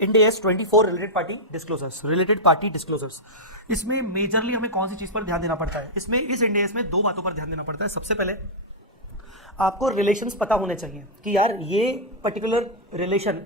End AS 24 related party disclosures. इसमें majorly हमें कौन सी चीज पर ध्यान देना पड़ता है? इसमें इस इंड AS में दो बातों पर ध्यान देना पड़ता है। सबसे पहले आपको रिलेशंस पता होने चाहिए कि यार ये पर्टिकुलर रिलेशन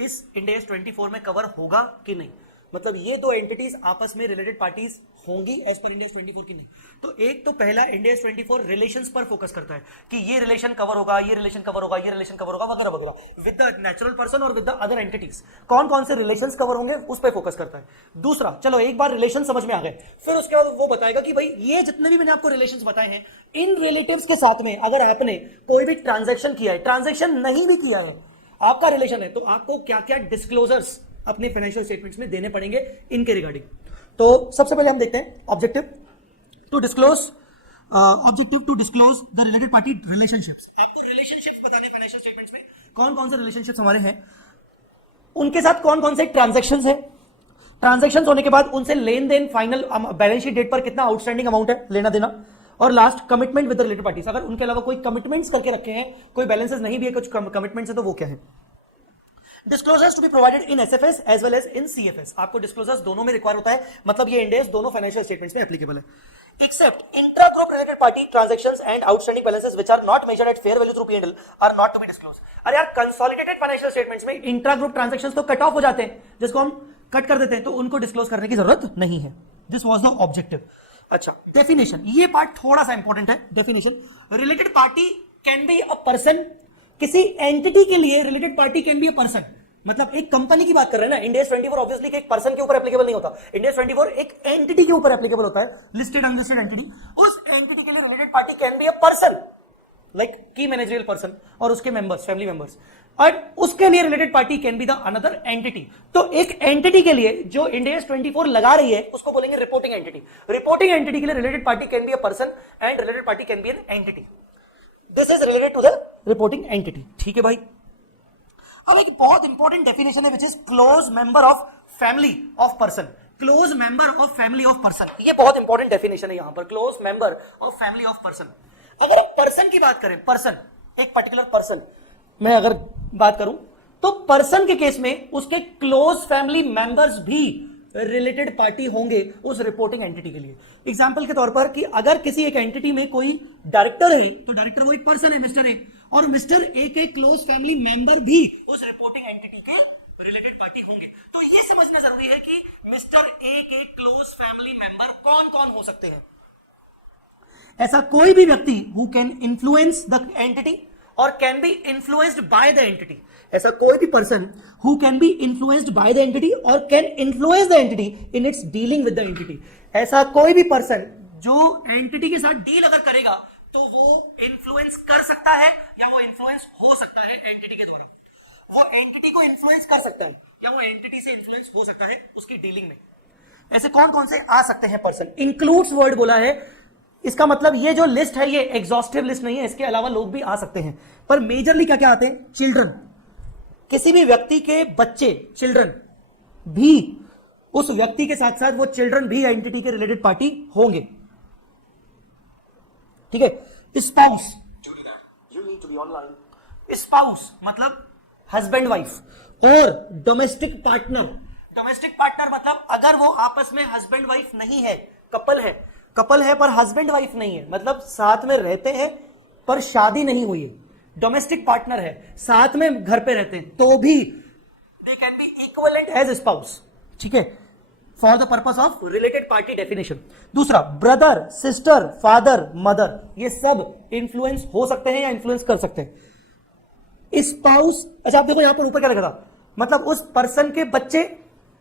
इस इंड AS 24 में कवर होगा कि नहीं, मतलब ये दो एंटिटीज आपस में रिलेटेड पार्टीज होंगी एज पर इंड AS 24 की नहीं। तो एक तो पहला इंड AS 24 रिलेशंस पर फोकस करता है कि ये रिलेशन कवर होगा, ये रिलेशन कवर होगा, ये रिलेशन कवर होगा वगैरह वगैरह विद द नेचुरल पर्सन और विद द अदर एंटिटीज। कौन कौन से रिलेशंस कवर होंगे उस पर फोकस करता है। दूसरा, चलो एक बार रिलेशन समझ में आ गए, फिर उसके बाद वो बताएगा कि भाई ये जितने भी मैंने आपको रिलेशंस बताए हैं इन रिलेटिव्स के साथ में अगर आपने कोई भी ट्रांजैक्शन किया है, ट्रांजैक्शन नहीं भी किया है, आपका रिलेशन है, तो आपको क्या क्या डिस्क्लोजर्स अपने फाइनेंशियल स्टेटमेंट्स में देने पड़ेंगे इनके रिगार्डिंग। तो सबसे पहले हम देखते हैं objective to disclose the related party relationships. आपको रिलेशनशिप्स बताने फाइनेंशियल स्टेटमेंट्स में कौन कौन से रिलेशनशिप्स हमारे हैं, उनके साथ कौन कौन से ट्रांजैक्शंस हैं, ट्रांजैक्शंस होने के बाद उनसे लेन देन फाइनल बैलेंस शीट डेट पर कितना आउटस्टैंडिंग अमाउंट है लेना देना, और last commitment with the related parties. अगर उनके अलावा कोई कमिटमेंट्स करके रखे हैं, कोई बैलेंसेस नहीं भी है, कुछ कमिटमेंट्स है, तो वो क्या है। Disclosures to be provided in SFS as well as in CFS. आपको डिस्क्लोजर्स दोनों में रिक्वायर होता है, मतलब ये इंड AS दोनों फाइनेंशियल स्टेटमेंट्स में एप्लीकेबल है। Except intra group related party transactions and outstanding balances which are not measured at fair value through P&L are not to be disclose. अरे यार कंसोलिडेटेड फाइनेंशियल स्टेटमेंट्स में intra group transactions तो cut off हो जाते हैं, जिसको हम cut कर देते हैं, तो उनको डिस्क्लोज करने की जरूरत नहीं है। This was the objective. अच्छा, डेफिनेशन, ये पार्ट थोड़ा सा इंपॉर्टेंट है। Definition, related party can be a person. किसी एंटिटी के लिए related party can be a person, मतलब एक कंपनी की बात कर रहे हैं ना। इंड AS 24 ऑब्वियसली एक पर्सन के ऊपर एप्लीकेबल नहीं होता, इंड AS 24 एक एंटिटी के ऊपर एप्लीकेबल होता है, लिस्टेड अनलिस्टेड एंटिटी। उस एंटिटी के लिए related party can be a person like की मैनेजरियल पर्सन और उसके मेंबर्स, फैमिली मेंबर्स, और उसके लिए related party can be the another entity. तो एक एंटिटी के लिए जो इंड AS 24 लगा रही है उसको बोलेंगे रिपोर्टिंग एंटिटी। रिपोर्टिंग एंटिटी के लिए related party can be a person and related party can be an entity. This is related to the reporting entity. ठीक है भाई। अब एक बहुत इंपॉर्टेंट डेफिनेशन है which is close member of family of person. Close member of family of person, ये बहुत important definition है यहां पर, close member of family of person. अगर आप पर्सन की बात करें, पर्सन एक पर्टिकुलर पर्सन मैं अगर बात करूं, तो पर्सन के केस में उसके क्लोज फैमिली मेंबर्स भी रिलेटेड पार्टी होंगे उस रिपोर्टिंग एंटिटी के लिए। एग्जांपल के तौर पर कि अगर किसी एक एंटिटी में कोई डायरेक्टर है, तो डायरेक्टर वो एक पर्सन है, मिस्टर ए, और मिस्टर ए के क्लोज फैमिली मेंबर भी उस रिपोर्टिंग एंटिटी के रिलेटेड पार्टी होंगे। तो ये समझना जरूरी है कि मिस्टर ए के क्लोज फैमिली मेंबर कौन कौन हो सकते हैं। ऐसा कोई भी व्यक्ति who can influence the entity और can be influenced by the entity. ऐसा कोई भी person who can be influenced by the entity और can influence the entity in its dealing with the entity. ऐसा कोई भी पर्सन जो एंटिटी के साथ डील अगर करेगा तो वो इन्फ्लुएंस कर सकता है या वो इन्फ्लुएंस हो सकता है एंटिटी के द्वारा। वो एंटिटी को इन्फ्लुएंस कर सकता है या वो एंटिटी से इन्फ्लुएंस हो सकता है उसकी डीलिंग में। ऐसे कौन कौन से आ सकते हैं पर्सन? इंक्लूड्स वर्ड बोला है, इसका मतलब ये जो लिस्ट है ये एग्जॉस्टिव लिस्ट नहीं है, इसके अलावा लोग भी आ सकते हैं। पर मेजरली क्या क्या आते हैं? चिल्ड्रन, किसी भी व्यक्ति के बच्चे, चिल्ड्रन भी, उस व्यक्ति के साथ साथ वो चिल्ड्रन भी एंटिटी के रिलेटेड पार्टी होंगे। ठीक है। स्पाउस, स्पाउस मतलब हस्बैंड वाइफ, और डोमेस्टिक पार्टनर। डोमेस्टिक पार्टनर मतलब अगर वो आपस में हस्बैंड वाइफ नहीं है, कपल है, कपल है पर हस्बैंड वाइफ नहीं है, मतलब साथ में रहते हैं पर शादी नहीं हुई है, डोमेस्टिक पार्टनर है, साथ में घर पे रहते हैं, तो भी they can be equivalent as spouse. ठीक है, for the purpose of related party definition. दूसरा, ब्रदर, सिस्टर, फादर, मदर, ये सब इंफ्लुएंस हो सकते हैं या इंफ्लुएंस कर सकते हैं। स्पाउस, अच्छा आप देखो यहां पर ऊपर क्या लिखा था, मतलब उस पर्सन के बच्चे,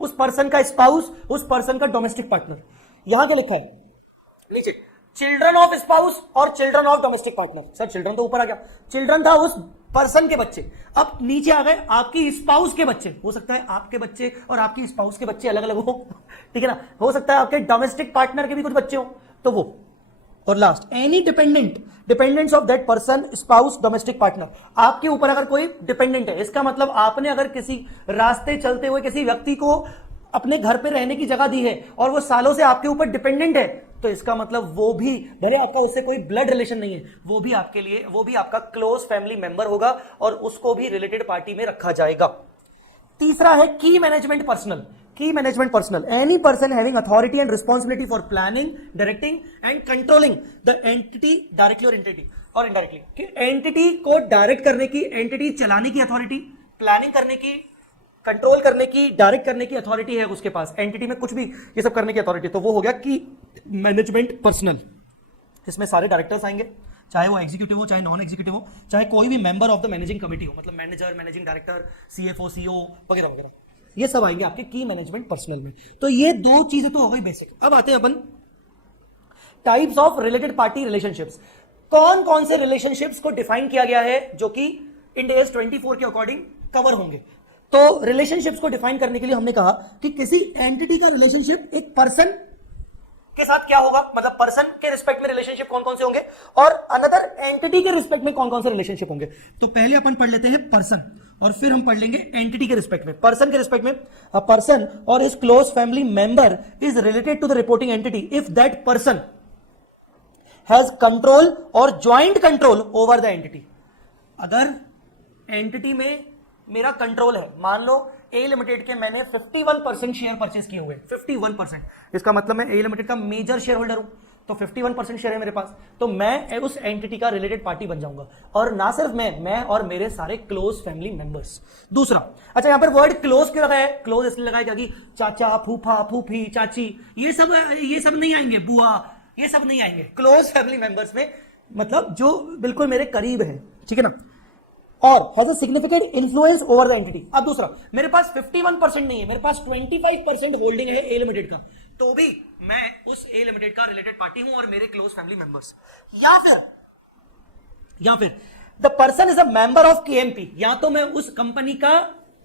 उस पर्सन का स्पाउस, उस पर्सन का डोमेस्टिक पार्टनर। यहां क्या लिखा है नीचे? चिल्ड्रन ऑफ स्पाउस और children of domestic partner. Sir children तो ऊपर आ गया, चिल्ड्रन था उस पर्सन के बच्चे, अब नीचे आ गए आपकी स्पाउस के बच्चे। हो सकता है आपके बच्चे और आपकी स्पाउस के बच्चे अलग अलग हो, ठीक है ना, हो सकता है आपके डोमेस्टिक पार्टनर के भी कुछ बच्चे हो, तो वो। और last, any dependents of that person, spouse, domestic partner. आपके ऊपर अगर कोई डिपेंडेंट है, इसका मतलब आपने अगर किसी रास्ते चलते हुए किसी व्यक्ति को अपने घर पे रहने की जगह दी है और वो सालों से आपके ऊपर डिपेंडेंट है, तो इसका मतलब वो भी, भले आपका उससे कोई ब्लड रिलेशन नहीं है, वो भी आपके लिए, वो भी आपका क्लोज फैमिली मेंबर होगा और उसको भी रिलेटेड पार्टी में रखा जाएगा। तीसरा है की मैनेजमेंट पर्सनल। की management personal, any person having authority and responsibility for planning, directing and controlling the entity directly और इनडायरेक्टली, कि एंटिटी को डायरेक्ट करने की, एंटिटी चलाने की अथॉरिटी, प्लानिंग करने की, कंट्रोल करने की, डायरेक्ट करने की अथॉरिटी है उसके पास, एंटिटी में कुछ भी ये सब करने की अथॉरिटी, तो वो हो गया की मैनेजमेंट पर्सनल। इसमें सारे डायरेक्टर्स आएंगे, चाहे वो एग्जीक्यूटिव हो, चाहे नॉन एग्जीक्यूटिव हो, चाहे कोई भी member of the managing committee हो, मतलब manager, managing director, CFO, CO वगैरह वगैरह, ये सब आएंगे आपके की मैनेजमेंट पर्सनल में। तो ये दो चीजें तो हो गई बेसिक। अब आते हैं अपन types of related party relationships. कौन कौन से रिलेशनशिप्स को डिफाइन किया गया है जो कि इंड AS 24 के अकॉर्डिंग कवर होंगे। तो रिलेशनशिप्स को डिफाइन करने के लिए हमने कहा कि किसी एंटिटी का रिलेशनशिप एक पर्सन के साथ क्या होगा, मतलब पर्सन के रिस्पेक्ट में रिलेशनशिप कौन कौन से होंगे, और अनदर एंटिटी के रिस्पेक्ट में कौन कौन से रिलेशनशिप होंगे। तो पहले अपन पढ़ लेते हैं पर्सन, और फिर हम पढ़ लेंगे एंटिटी के रिस्पेक्ट में। पर्सन के रिस्पेक्ट में, अ पर्सन और his close family member is related to the reporting entity if that person has control और joint control over the entity. अगर एंटिटी में मेरा कंट्रोल है, मान लो ए लिमिटेड के मैंने 51% शेयर परचेस किए हुए, 51%, इसका मतलब मैं ए लिमिटेड का मेजर शेयर होल्डर हूं, तो 51% शेयर है मेरे पास, तो मैं उस एंटिटी का रिलेटेड पार्टी बन जाऊंगा, और ना सिर्फ मैं और मेरे सारे क्लोज फैमिली मेंबर्स। दूसरा, अच्छा यहां पर वर्ड क्लोज क्यों लगाया है? क्लोज इसलिए लगाया क्या कि चाचा, फूफा, फूफी, चाची, ये सब नहीं आएंगे, बुआ, ये सब नहीं आएंगे क्लोज फैमिली मेंबर्स में, मतलब जो बिल्कुल मेरे करीब है, ठीक है ना, और has a significant influence over the entity. अब दूसरा, मेरे पास 51% नहीं है, मेरे पास 25% होल्डिंग है ए लिमिटेड का, तो भी मैं उस ए लिमिटेड का रिलेटेड पार्टी हूं और मेरे क्लोज फैमिली मेंबर्स। या फिर the person is a member of KMP, या तो मैं उस कंपनी का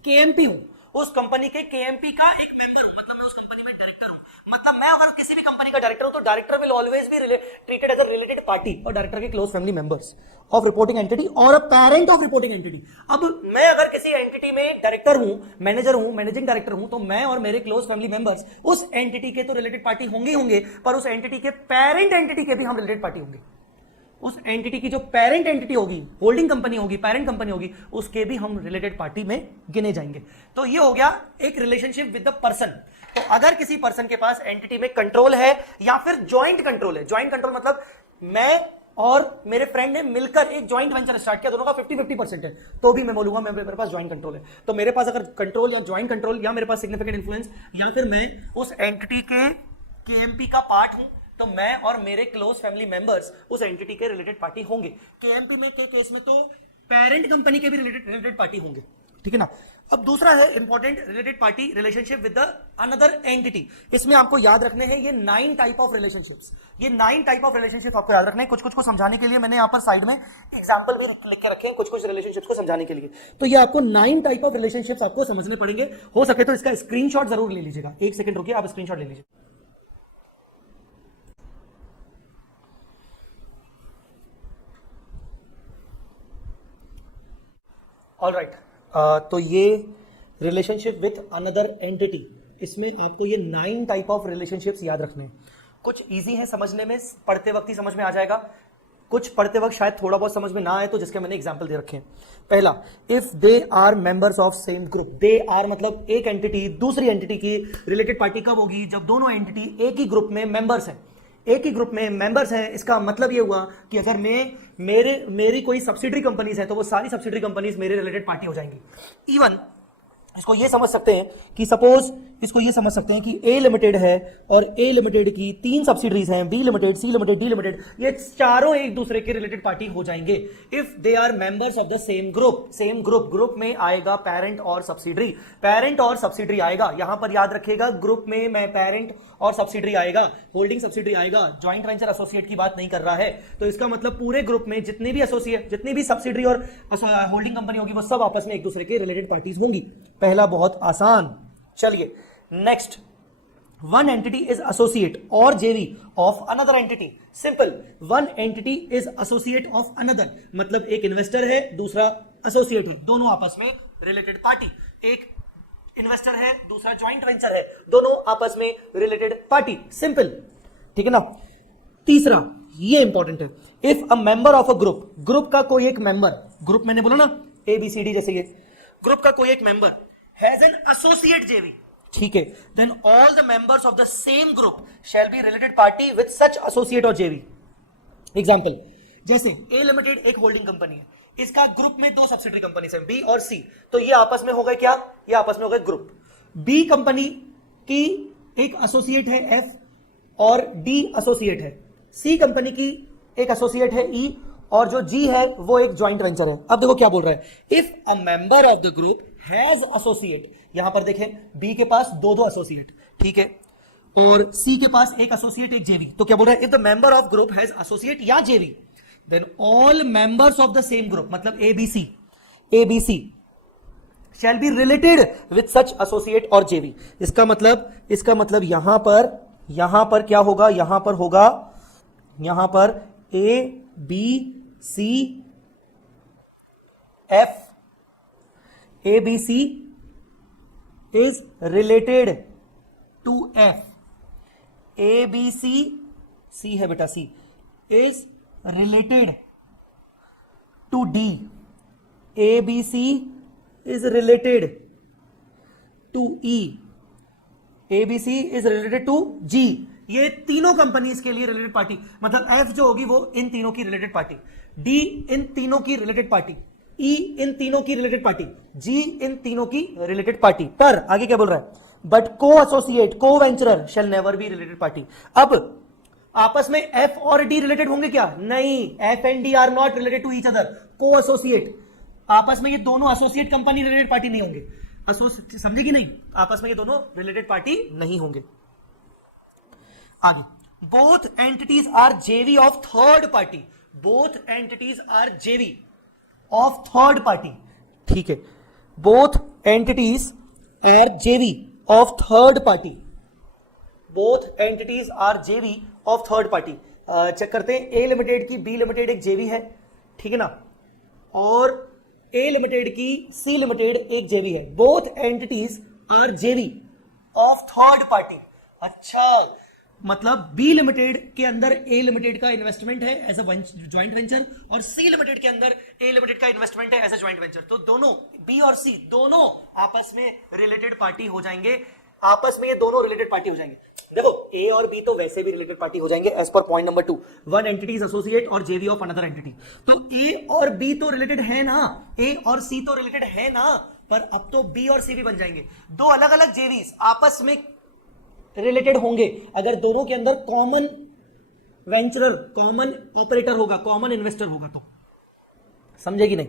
केएमपी हूं, उस कंपनी के केएमपी का एक मेंबर हूं, मतलब मैं उस कंपनी में डायरेक्टर हूं, मतलब मैं अगर किसी भी कंपनी का डायरेक्टर हूं तो director will always be treated as a related party, और डायरेक्टर के close family members of reporting entity और a parent of reporting entity. अब मैं अगर किसी एंटिटी में डायरेक्टर हूं, मैनेजर हूं, मैनेजिंग डायरेक्टर हूं, तो मैं और मेरे क्लोज फैमिली मेंबर्स उस एंटिटी के तो रिलेटेड पार्टी होंगे, पर उस एंटिटी के पेरेंट एंटिटी के भी हम रिलेटेड पार्टी होंगे। उस एंटिटी की जो पेरेंट एंटिटी होगी, होल्डिंग कंपनी होगी, पेरेंट कंपनी होगी, उसके भी हम रिलेटेड पार्टी में गिने जाएंगे। तो ये हो गया एक रिलेशनशिप विद द पर्सन। तो अगर किसी पर्सन के पास एंटिटी में कंट्रोल है या फिर ज्वाइंट कंट्रोल है, ज्वाइंट कंट्रोल मतलब मैं और मेरे फ्रेंड ने मिलकर एक ज्वाइंट वेंचर स्टार्ट किया, दोनों का 50-50% है, तो भी मैं बोलूंगा मेरे पास ज्वाइंट कंट्रोल है। तो मेरे पास अगर कंट्रोल या ज्वाइंट कंट्रोल, या मेरे पास सिग्निफिकेंट इन्फ्लुएंस, या फिर मैं उस एंटिटी के केएमपी का पार्ट हूं, तो मैं और मेरे क्लोज फैमिली मेंबर्स उस एंटिटी के रिलेटेड पार्टी होंगे। केएमपी में के केस में तो पेरेंट कंपनी के भी रिलेटेड पार्टी होंगे, ठीक है ना। अब दूसरा है important, related party relationship with the another entity. इसमें आपको याद रखने हैं ये 9 टाइप ऑफ रिलेशनशिप्स, ये 9 टाइप ऑफ रिलेशनशिप आपको याद रखने हैं। कुछ कुछ को समझाने के लिए मैंने यहाँ पर साइड में एग्जांपल भी लिख के रखे हैं, कुछ कुछ रिलेशनशिप्स को समझाने के लिए। तो ये आपको 9 टाइप ऑफ रिलेशनशिप्स आपको समझने पड़ेंगे। हो सके तो इसका स्क्रीनशॉट जरूर ले लीजिएगा, 1 सेकंड रुकिए, आप स्क्रीनशॉट ले लीजिए। ऑलराइट, तो ये रिलेशनशिप विथ अनदर एंटिटी, इसमें आपको ये 9 टाइप ऑफ रिलेशनशिप्स याद रखने हैं। कुछ इजी है समझने में, पढ़ते वक्त ही समझ में आ जाएगा, कुछ पढ़ते वक्त शायद थोड़ा बहुत समझ में ना आए, तो जिसके मैंने एग्जांपल दे रखे हैं। पहला, if they are members of same group. They are मतलब एक एंटिटी दूसरी एंटिटी की रिलेटेड पार्टी कब होगी? जब दोनों एंटिटी एक ही ग्रुप में मेंबर्स हैं, एक ही ग्रुप में मेंबर्स हैं। इसका मतलब ये हुआ कि अगर मेरी कोई सब्सिडरी कंपनीज है तो वो सारी सब्सिडरी कंपनीज मेरे रिलेटेड पार्टी हो जाएंगी। इवन इसको ये समझ सकते हैं कि सपोज इसको ये समझ सकते हैं कि ए लिमिटेड है और ए लिमिटेड की 3 सब्सिडरीज हैं, B limited, C limited, D limited, ये चारों एक दूसरे के रिलेटेड पार्टी हो जाएंगे if they are members of the same group. Same group में आएगा पेरेंट और सब्सिडरी, पेरेंट और सब्सिडरी आएगा। यहां पर याद रखिएगा ग्रुप में मैं पेरेंट और सब्सिडरी आएगा, होल्डिंग सब्सिडरी आएगा, ज्वाइंट वेंचर एसोसिएट की बात नहीं कर रहा है। तो इसका मतलब पूरे ग्रुप में जितनी भी एसोसिएट, जितनी भी सब्सिडरी और होल्डिंग कंपनी होगी वो सब आपस में एक दूसरे के रिलेटेड पार्टीज होंगी। पहला बहुत आसान। चलिए next, one entity is associate और JV of another entity. Simple, one entity is associate of another, मतलब एक इन्वेस्टर है दूसरा एसोसिएट है, दोनों आपस में रिलेटेड पार्टी। एक इन्वेस्टर है दूसरा ज्वाइंट वेंचर है, दोनों आपस में रिलेटेड पार्टी। सिंपल, ठीक है ना। तीसरा, ये इंपॉर्टेंट है, if a member of a group, group का कोई एक मेंबर, ग्रुप मैंने बोला ना ABCD जैसे, ये ग्रुप का कोई एक member has an associate JV, ठीक है, then all the members of the same group shall be related party with such associate और जेवी। एग्जांपल, जैसे ए लिमिटेड एक होल्डिंग कंपनी है, इसका ग्रुप में दो सब्सिडरी कंपनीज हैं बी और सी, तो ये आपस में हो गए क्या, ये आपस में हो गए ग्रुप। बी कंपनी की एक एसोसिएट है एफ और डी एसोसिएट है, सी कंपनी की एक एसोसिएट है ई और जो जी है वो एक ज्वाइंट वेंचर है। अब देखो क्या बोल रहा है, if a member of the group has associate, यहां पर देखें बी के पास दो दो एसोसिएट, ठीक है, और सी के पास एक एसोसिएट एक जेवी, तो क्या बोल रहा है, if the member of group has associate या JV then all members of the same group, मतलब ABC shall be related with such associate और जेवी। इसका मतलब यहां पर क्या होगा, यहां पर A B C F, A B C is related to F, A B C है बेटा, C is related to D, A B C is related to E, A B C is related to G. ये तीनों companies के लिए related party, मतलब F जो होगी वो इन तीनों की रिलेटेड पार्टी, डी इन तीनों की रिलेटेड पार्टी, ई इन तीनों की रिलेटेड पार्टी, जी इन तीनों की रिलेटेड पार्टी। पर आगे क्या बोल रहा है, बट को एसोसिएट को वेंचरर shall never be related party. अब आपस में एफ और डी रिलेटेड होंगे क्या, नहीं, F and D are not related to each other, co associate, आपस में ये दोनों एसोसिएट कंपनी रिलेटेड पार्टी नहीं होंगे, समझे कि नहीं, आपस में ये दोनों रिलेटेड पार्टी नहीं होंगे। आगे, both entities are JV of third party, both entities are JV of third party, ठीक है, both entities are JV of third party, both entities are JV of third party. Check करते हैं, A limited की B limited एक JV है, ठीक है ना, और ए लिमिटेड की सी लिमिटेड एक जेवी है, both entities are JV of third party. अच्छा, मतलब बी लिमिटेड के अंदर ए लिमिटेड का इन्वेस्टमेंट है एज अ ज्वाइंट वेंचर और सी लिमिटेड के अंदर ए लिमिटेड का इन्वेस्टमेंट है एज अ ज्वाइंट वेंचर, तो दोनों बी और सी दोनों आपस में रिलेटेड पार्टी हो जाएंगे, आपस में ये दोनों रिलेटेड पार्टी हो जाएंगे। देखो ए और बी तो वैसे भी रिलेटेड पार्टी हो जाएंगे as per point number 2, one entity is associate और जेवी ऑफ अनदर एंटिटी, तो ए और बी तो रिलेटेड है ना, ए और सी तो रिलेटेड है ना, पर अब तो बी और सी भी बन जाएंगे, दो अलग अलग जेवीज आपस में रिलेटेड होंगे अगर दोनों के अंदर कॉमन वेंचरर, कॉमन ऑपरेटर होगा, कॉमन इन्वेस्टर होगा, तो समझे कि नहीं,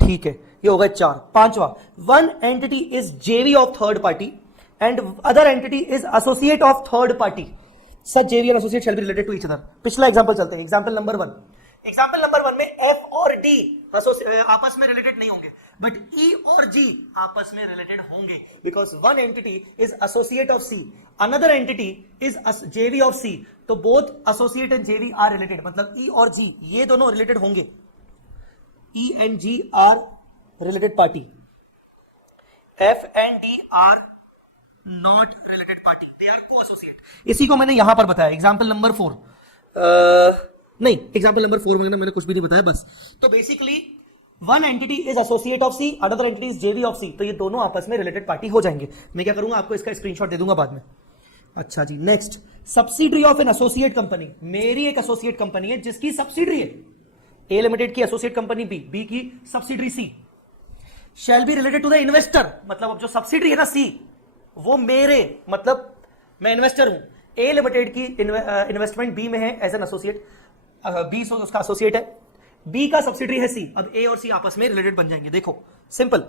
ठीक है, ये होगा 4। पांचवा, one entity is JV of third party and other entity is associate of third party, such JV and associate shall be related to each other। पिछला एग्जांपल चलते हैं, एग्जांपल नंबर 1, एग्जांपल नंबर 1 में F और D आपस में related नहीं होंगे, but E और G आपस में रिलेटेड होंगे, because one entity is associate of C, another entity is JV of C, तो both associate and JV are related, मतलब E और G ये दोनों रिलेटेड होंगे, E and G are related party, F and D are not related party, they are co associate. इसी को मैंने यहां पर बताया एग्जांपल नंबर 4, नहीं एग्जांपल नंबर 4 में मैंने कुछ भी नहीं बताया बस। तो basically one entity is associate of C, another entity is JV of C, तो ये दोनों आपस में रिलेटेड पार्टी हो जाएंगे। मैं क्या करूंगा, आपको इसका स्क्रीनशॉट दे दूंगा बाद में। अच्छा जी, next, subsidiary of an associate company, मेरी एक एसोसिएट कंपनी है जिसकी सब्सिडरी है, ए लिमिटेड की एसोसिएट कंपनी बी, बी की subsidiary C, shall be related to the investor, मतलब अब जो सब्सिडरी है ना सी, वो मेरे, मतलब मैं इन्वेस्टर हूं, ए लिमिटेड की इन्वेस्टमेंट बी में है एज एन एसोसिएट, बी उसका एसोसिएट है, बी का सब्सिडरी है सी, अब ए और सी आपस में रिलेटेड बन जाएंगे। देखो सिंपल,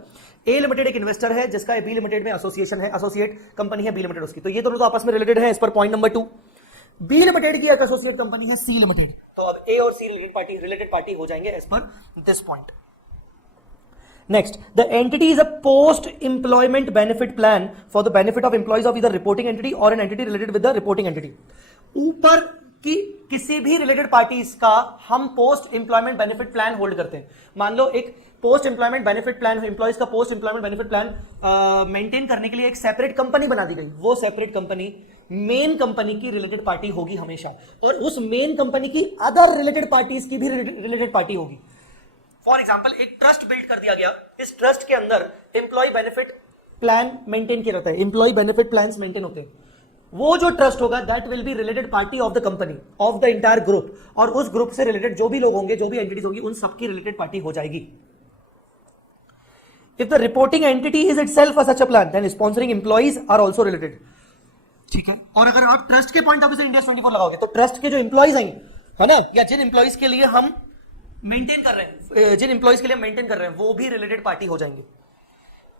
ए लिमिटेड एक इन्वेस्टर है जिसका बी लिमिटेड में एसोसिएशन है, एसोसिएट कंपनी है बी लिमिटेड उसकी, तो ये दोनों तो आपस में रिलेटेड है as per point number 2। B limited की एक एसोसिएट कंपनी है सी लिमिटेड, तो अब ए और सी रिलेटेड पार्टी हो जाएंगे as per this point. Next, the entity is a post-employment benefit plan for the benefit of employees of either reporting entity or an entity related with the reporting entity। ऊपर की किसी भी related parties का हम post employment benefit plan hold करते हैं। मान लो एक post employment benefit plan, employees का post employment benefit plan maintain करने के लिए एक सेपरेट कंपनी बना दी गई, वो सेपरेट कंपनी मेन कंपनी की रिलेटेड पार्टी होगी हमेशा, और उस मेन कंपनी की अदर रिलेटेड पार्टीज की भी रिलेटेड पार्टी होगी। फॉर एग्जाम्पल, एक ट्रस्ट बिल्ड कर दिया गया, इस ट्रस्ट के अंदर एम्प्लॉय बेनिफिट प्लान मेंटेन किया रहता है, इंप्लॉय बेनिफिट प्लान्स मेंटेन होते हैं, वो जो ट्रस्ट होगा that will be related party of the company, of the entire group, और उस ग्रुप से रिलेटेड जो भी लोग होंगे, जो भी एंटिटीज होंगी, उन सबकी रिलेटेड पार्टी हो जाएगी। If the reporting entity is itself a such a plan then sponsoring employees are also related. ठीक है, और अगर आप ट्रस्ट के पॉइंट ऑफ व्यू से इंडिया 24 लगाओगे तो ट्रस्ट के जो एम्प्लॉइज आएंगे, है ना, या जिन एम्प्लॉइज के लिए हम मेंटेन कर रहे हैं, जिन एम्प्लॉइज के लिए मेंटेन कर रहे हैं, वो भी रिलेटेड पार्टी हो जाएंगे।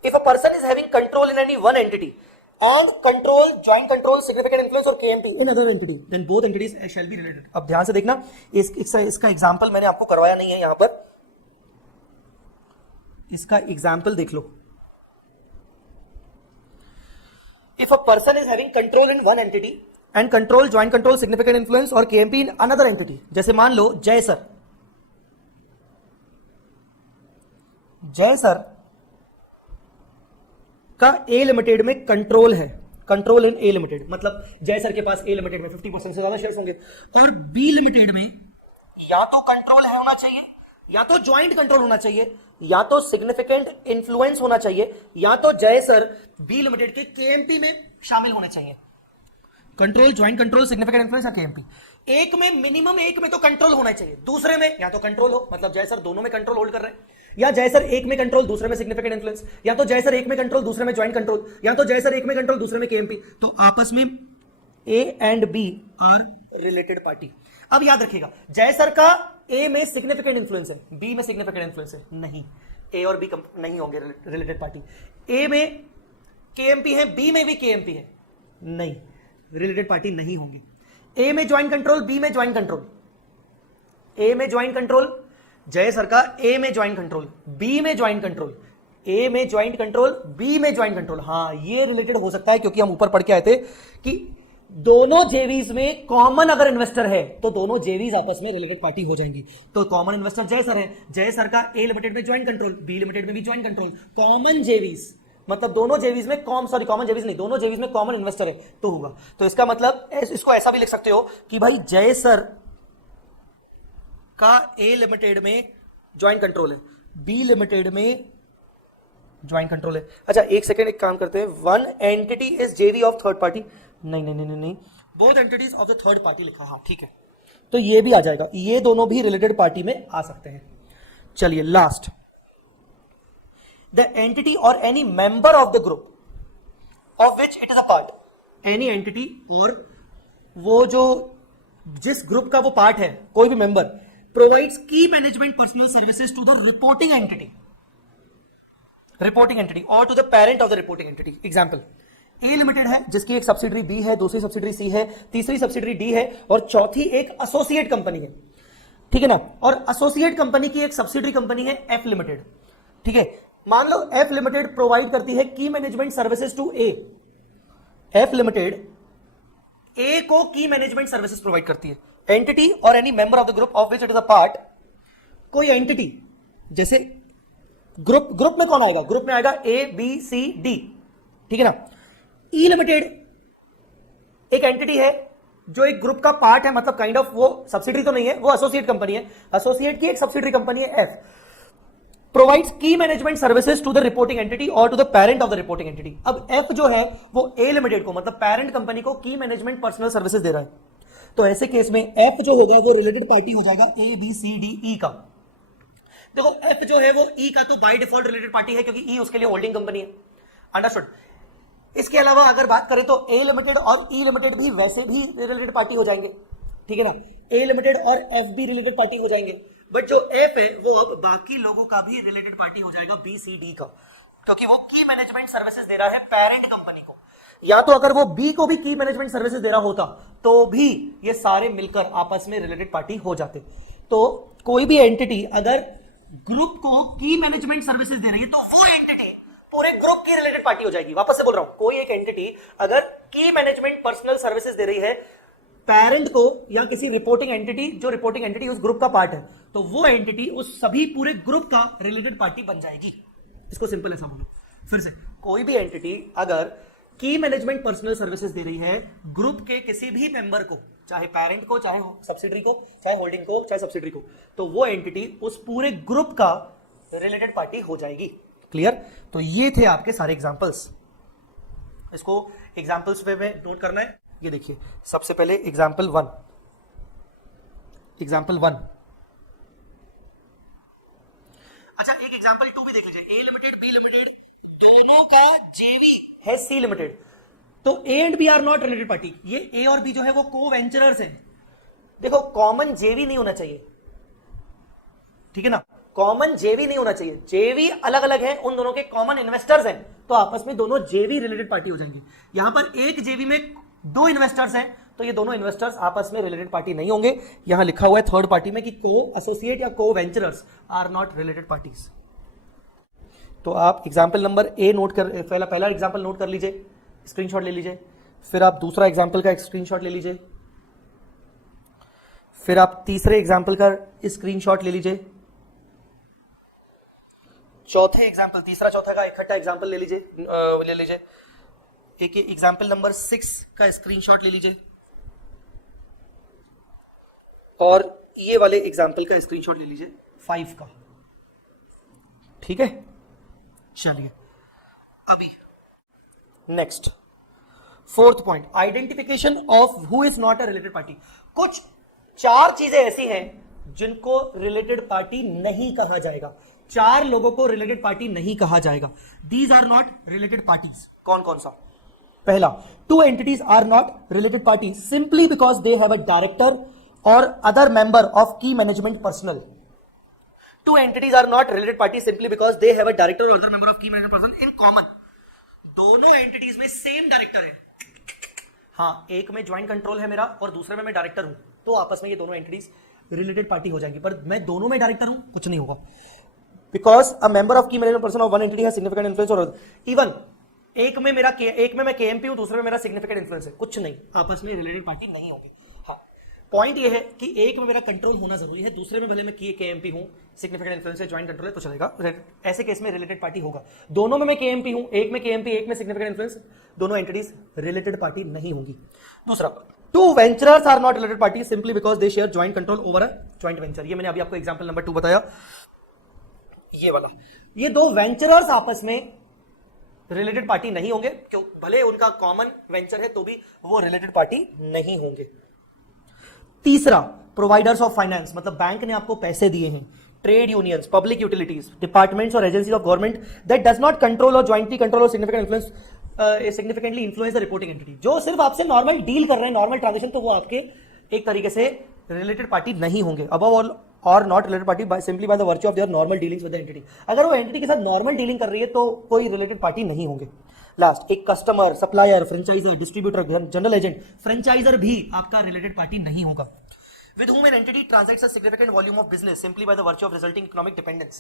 If a person is having control in any one entity and control, joint control, significant influence or KMP in other entity, then both entities shall be related। अब ध्यान से देखना, इसका एग्जांपल मैंने आपको करवाया नहीं है यहां पर, इसका एग्जांपल देख लो। If a person is having control in one entity and control, joint control, significant influence or KMP in another entity, जैसे मान लो जय सर का ए लिमिटेड में कंट्रोल है, कंट्रोल इन ए लिमिटेड, मतलब जय सर के पास ए लिमिटेड में 50% से ज्यादा शेयर्स होंगे, और बी लिमिटेड में या तो कंट्रोल है होना चाहिए, या तो ज्वाइंट कंट्रोल होना चाहिए, या तो सिग्निफिकेंट इन्फ्लुएंस होना चाहिए, या तो जय सर बी लिमिटेड के केएमपी में शामिल होने चाहिए। Control, joint control, significant influence या केएमपी, एक में मिनिमम, एक में तो कंट्रोल होना चाहिए, दूसरे में या तो कंट्रोल हो, मतलब जय सर दोनों में कंट्रोल होल्ड कर रहे हैं, या जय सर एक में कंट्रोल दूसरे में सिग्निफिकेंट इन्फ्लुएंस, या तो जय सर एक में कंट्रोल दूसरे में ज्वाइंट कंट्रोल, या तो जय सर एक में कंट्रोल दूसरे में केएमपी, तो आपस में A and B are related party. अब याद रखिएगा, जय सर का ए में सिग्निफिकेंट इन्फ्लुएंस है, बी में सिग्निफिकेंट इन्फ्लुएंस है नहीं, ए और बी नहीं होंगे रिलेटेड पार्टी। ए में केएमपी है, बी में भी केएमपी है, नहीं, रिलेटेड पार्टी नहीं होंगी। ए में ज्वाइंट कंट्रोल, बी में ज्वाइंट कंट्रोल, ए में ज्वाइंट कंट्रोल, जय सर का ए में ज्वाइंट कंट्रोल, बी में ज्वाइंट कंट्रोल, ए में ज्वाइंट कंट्रोल, बी में ज्वाइंट कंट्रोल, हाँ ये रिलेटेड हो सकता है, क्योंकि हम ऊपर पढ़ के आए थे कि दोनों जेवीज में कॉमन अगर इन्वेस्टर है तो दोनों जेवीज आपस में रिलेटेड पार्टी हो जाएंगी। तो कॉमन इन्वेस्टर जय सर है, जय सर का ए लिमिटेड में ज्वाइंट कंट्रोल, बी लिमिटेड में भी ज्वाइंट कंट्रोल, कॉमन जेवीज, मतलब दोनों जेवीज में कॉमन जेवीज नहीं, दोनों जेवीज में कॉमन इन्वेस्टर है तो होगा। तो इसका मतलब इसको ऐसा भी लिख सकते हो कि भाई जय सर का ए लिमिटेड में ज्वाइंट कंट्रोल है, बी लिमिटेड में ज्वाइंट कंट्रोल है। अच्छा एक सेकेंड, एक काम करते हैं, one entity is JV of third party, नहीं, both entities of the third party लिखा, हाँ ठीक है, तो ये भी आ जाएगा, ये दोनों भी रिलेटेड पार्टी में आ सकते हैं। चलिए लास्ट, द एंटिटी और any member of the group of which it is a part, any entity और वो जो जिस ग्रुप का वो पार्ट है, कोई भी member provides key management personal services to the reporting entity or to the parent of the reporting entity। Example, A limited है जिसकी एक सब्सिडरी B है, दूसरी सब्सिडरी C है, तीसरी सब्सिडरी D है और चौथी एक एसोसिएट कंपनी है, ठीक है ना, और एसोसिएट कंपनी की एक सब्सिडरी कंपनी है F लिमिटेड। ठीक है, मान लो F लिमिटेड प्रोवाइड करती है key management services to A, F limited A को की मैनेजमेंट सर्विसेज प्रोवाइड करती है, एंटिटी और any member of the group of which it is a part, कोई एंटिटी, जैसे ग्रुप में कौन आएगा, ग्रुप में आएगा ए बी सी डी, ठीक है ना। ई लिमिटेड एक एंटिटी है जो एक ग्रुप का पार्ट है, मतलब काइंड ऑफ वो सब्सिडरी तो नहीं है, वो एसोसिएट कंपनी है, एसोसिएट की एक सब्सिडरी कंपनी है F, provides key management services to the reporting entity और to the parent of the reporting entity. अब एफ जो है वो ए लिमिटेड को, मतलब पेरेंट कंपनी को की मैनेजमेंट पर्सनल सर्विसेज दे रहा है, तो ऐसे केस में एफ जो होगा वो रिलेटेड पार्टी हो जाएगा ए बी सी डी ई का। देखो एफ जो है वो ई का तो बाय डिफॉल्ट रिलेटेड पार्टी है, क्योंकि ई उसके लिए होल्डिंग कंपनी है, अंडरस्टूड। इसके अलावा अगर बात करें तो ए लिमिटेड और ई लिमिटेड भी वैसे भी रिलेटेड पार्टी हो जाएंगे, ठीक है ना, ए लिमिटेड और एफ भी रिलेटेड पार्टी हो जाएंगे, बट जो एफ है वो अब बाकी लोगों का भी रिलेटेड पार्टी हो जाएगा बी सी डी का, क्योंकि वो की मैनेजमेंट सर्विसेज दे रहा है पेरेंट कंपनी को। या तो अगर वो बी को भी की मैनेजमेंट सर्विसेज दे रहा होता तो भी ये सारे मिलकर आपस में रिलेटेड पार्टी हो जाते। तो कोई भी एंटिटी अगर ग्रुप को की मैनेजमेंट सर्विसेज दे रही है तो वो एंटिटी पूरे ग्रुप की रिलेटेड पार्टी हो जाएगी। वापस से बोल रहा हूं, कोई एक एंटिटी अगर की मैनेजमेंट पर्सनल सर्विसेज दे रही है पेरेंट को या किसी रिपोर्टिंग एंटिटी, जो रिपोर्टिंग एंटिटी उस ग्रुप का पार्ट है, तो वो एंटिटी उस सभी पूरे ग्रुप का रिलेटेड पार्टी बन जाएगी। इसको सिंपल ऐसा बोलो फिर से, कोई भी एंटिटी अगर की मैनेजमेंट पर्सनल सर्विसेज दे रही है ग्रुप के किसी भी मेंबर को, चाहे पेरेंट को, चाहे सब्सिडरी को, चाहे होल्डिंग को, चाहे सब्सिडरी को, तो वो एंटिटी उस पूरे ग्रुप का रिलेटेड पार्टी हो जाएगी। क्लियर? तो ये थे आपके सारे एग्जांपल्स। इसको एग्जाम्पल्स पे में नोट करना है। ये देखिए सबसे पहले एग्जाम्पल 1, अच्छा एक एग्जाम्पल 2 भी देख लीजिए। ए लिमिटेड बी लिमिटेड दोनों का जेवी है सी लिमिटेड, तो A and B are not related party. ये ए और बी जो है वो को वेंचरर्स हैं। देखो कॉमन जेवी नहीं होना चाहिए, ठीक है ना, कॉमन जेवी नहीं होना चाहिए। जेवी अलग अलग है, उन दोनों के कॉमन इन्वेस्टर्स हैं, तो आपस में दोनों जेवी रिलेटेड पार्टी हो जाएंगे। यहां पर एक जेवी में 2 इन्वेस्टर्स हैं, तो ये दोनों इन्वेस्टर्स आपस में रिलेटेड पार्टी नहीं होंगे। यहां लिखा हुआ है थर्ड पार्टी में कि को एसोसिएट या को venturers are not related parties. तो आप एग्जाम्पल नंबर ए नोट कर, पहला एग्जाम्पल नोट कर लीजिए, स्क्रीनशॉट ले लीजिए, फिर आप दूसरा एग्जाम्पल का स्क्रीनशॉट ले लीजिए, फिर आप तीसरे एग्जाम्पल का स्क्रीनशॉट ले लीजिए, चौथे एग्जाम्पल, तीसरा चौथा का इकट्ठा एग्जाम्पल ले लीजिए, एक एग्जाम्पल नंबर 6 का स्क्रीनशॉट ले लीजिए, और ये वाले एग्जाम्पल का स्क्रीनशॉट ले लीजिए 5 का। ठीक है, चलिए अभी next 4th point, identification of who is not a related party. कुछ 4 चीजें ऐसी हैं जिनको रिलेटेड पार्टी नहीं कहा जाएगा। 4 लोगों को रिलेटेड पार्टी नहीं कहा जाएगा। These are not related parties. कौन कौन सा? पहला, 2 entities are not related party simply because they have a director और other member of key management personnel. 2 entities are not related parties simply because they have a director or other member of key management person in common। दोनों entities में same director है। हाँ, एक में joint control है मेरा और दूसरे में मैं डायरेक्टर हूं, तो आपस में ये दोनों एंटिटीज रिलेटेड पार्टी हो जाएंगी। पर मैं दोनों में डायरेक्टर हूं, कुछ नहीं होगा। Because a member of key management person of one entity has significant influence और इवन एक में मैं केएमपी हूं, दूसरे में मेरा सिग्निफिकेंट इन्फ्लुएंस है, कुछ नहीं, आपस में रिलेटेड पार्टी नहीं होगी। हाँ, पॉइंट ये है कि एक में मेरा कंट्रोल होना जरूरी है, दूसरे में भले मैं केएमपी हूं, सिग्निफिकेंट इन्फ्लुएंस है, ज्वाइंट कंट्रोल है, तो चलेगा। ऐसे केस में रिलेटेड पार्टी होगा। दोनों में मैं केएमपी हूं, एक में केएमपी, एक में सिग्निफिकेंट इन्फ्लुएंस, दोनों एंटिटीज रिलेटेड पार्टी नहीं होंगी। दूसरा, 2 venturers are not related party simply because they share joint control over a joint venture. ये मैंने अभी आपको एग्जांपल नंबर 2 बताया, ये वाला। ये 2 वेंचरर्स आपस में रिलेटेड पार्टी नहीं होंगे, क्यों? भले उनका कॉमन वेंचर है तो भी वो रिलेटेड पार्टी नहीं होंगे। तीसरा, प्रोवाइडर्स ऑफ फाइनेंस, मतलब बैंक ने आपको पैसे दिए हैं, trade unions, public utilities, departments और agencies of government that does not control और ज्वाइंटली कंट्रोल और significantly influence the reporting entity. जो सिर्फ आपसे नॉर्मल डील कर रहे हैं, नॉर्मल ट्रांजेक्शन, तो वो आपके एक तरीके से रिलेटेड पार्टी नहीं होंगे। अबव ऑल और not related party by simply by the virtue of their normal dealings with the entity. अगर वो एंटिटी के साथ नॉर्मल डीलिंग कर रही है तो कोई रिलेटेड पार्टी नहीं होंगे। लास्ट, एक customer, supplier, franchisor, distributor, general agent, franchisor भी आपका रिलेटेड पार्टी नहीं होगा। With whom an entity transacts a significant volume of business simply by the virtue of resulting economic dependence।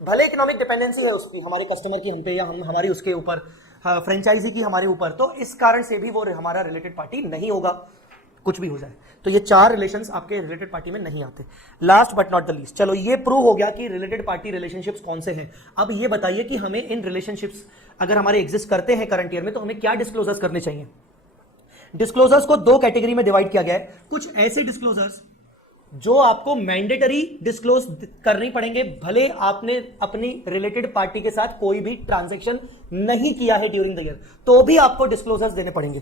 भले इकोनॉमिक डिपेंडेंसी है उसकी, हमारे कस्टमर की हम पे या हम हमारी उसके ऊपर, फ्रेंचाइजी की हमारे ऊपर, तो इस कारण से भी वो हमारा रिलेटेड पार्टी नहीं होगा, कुछ भी हो जाए। तो ये 4 रिलेशंस आपके रिलेटेड पार्टी में नहीं आते। Last but not the least, चलो ये प्रूव हो गया कि रिलेटेड पार्टी रिलेशनशिप्स कौन से हैं। अब ये बताइए कि हमें इन रिलेशनशिप्स अगर हमारे एग्जिस्ट करते हैं करंट ईयर में, तो हमें क्या डिस्क्लोजर्स करने चाहिए। डिस्क्लोजर्स को 2 कैटेगरी में डिवाइड किया गया है। कुछ ऐसे डिस्क्लोजर्स जो आपको मैंडेटरी डिस्क्लोज करनी पड़ेंगे, भले आपने अपनी रिलेटेड पार्टी के साथ कोई भी ट्रांजैक्शन नहीं किया है ड्यूरिंग द ईयर, तो भी आपको डिस्क्लोजर्स देने पड़ेंगे।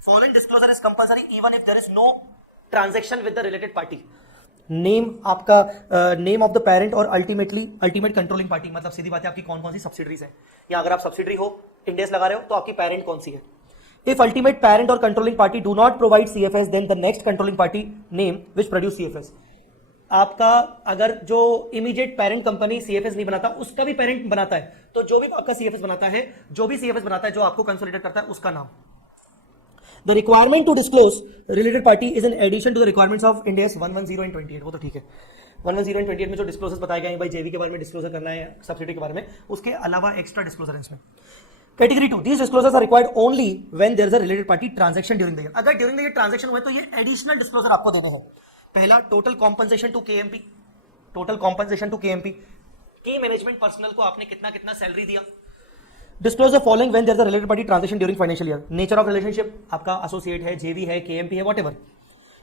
Following disclosure is compulsory even if there is no transaction with the related party. Name आपका, नेम ऑफ द पेरेंट और अल्टीमेट कंट्रोलिंग पार्टी, मतलब सीधी बात है आपकी कौन कौन सी सब्सिडरीज है, या अगर आप सब्सिडरी हो, इंडेस लगा रहे हो, तो आपकी पेरेंट कौन सी है। If ultimate parent or controlling party do not provide CFS, then the next controlling party name which produce CFS। आपका अगर जो इमीडिएट पेरेंट कंपनी CFS नहीं बनाता, उसका भी पेरेंट बनाता है, तो जो भी आपका CFS बनाता है, जो भी CFS बनाता है, जो आपको कंसोलिडेट करता है, उसका नाम। The requirement to disclose related party is in addition to the requirements of Ind AS 110 and 28। वो तो ठीक है, 110 and 28 में जो डिस्क्लोजर्स बताए गए हैं, भाई जेवी के बारे में डिस्क्लोजर करना है, सब्सिडी के बारे में, उसके अलावा एक्स्ट्रा डिस्क्लोजर है इसमें। Category 2, these disclosures are required only when there is a related party transaction during the year। अगर ड्यूरिंग द ईयर ट्रांजैक्शन हुए तो ये एडिशनल डिस्क्लोजर आपको देने हैं। पहला, total compensation to KMP, total compensation to KMP, key management personnel को आपने कितना कितना सैलरी दिया। Disclose the following when there is a related party transaction during financial year. Nature of relationship, आपका एसोसिएट है, जेवी है, केएमपी है, whatever.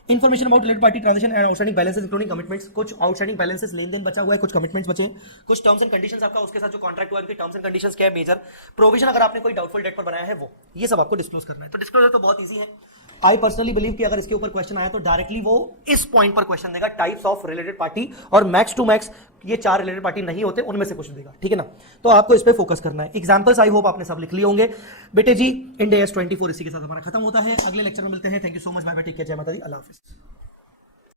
Information about related party transaction and outstanding balances including commitments, कुछ outstanding balances लेन then बचा हुआ है, कुछ commitments बचे, कुछ टर्म्स एंड कंडीशंस आपका उसके साथ जो कॉन्ट्रैक्ट हुआ है उनकी टर्म्स एंड कंडीशंस क्या है, मेजर प्रोविजन अगर आपने कोई डाउटफुल डेट पर बनाया है वो, ये सब आपको डिस्क्लोज करना है। तो डिस्क्लोजर तो बहुत ईजी है। आई पर्सनली बिलीव कि अगर इसके ऊपर क्वेश्चन आया तो डायरेक्टली वो इस पॉइंट पर क्वेश्चन देगा, टाइप्स ऑफ रिलेटेड पार्टी, और मैक्स टू मैक्स ये 4 रिलेटेड पार्टी नहीं होते उनमें से कुछ देगा, ठीक है ना। तो आपको इस पे फोकस करना है। एग्जांपल्स आई होप आपने सब लिख लिए होंगे बेटे जी। इंड AS 24 इसी के साथ हमारा खत्म होता है। अगले लेक्चर में मिलते हैं। Thank you so much, bye bye, take care, जय माता दी, अल्लाह हाफिज।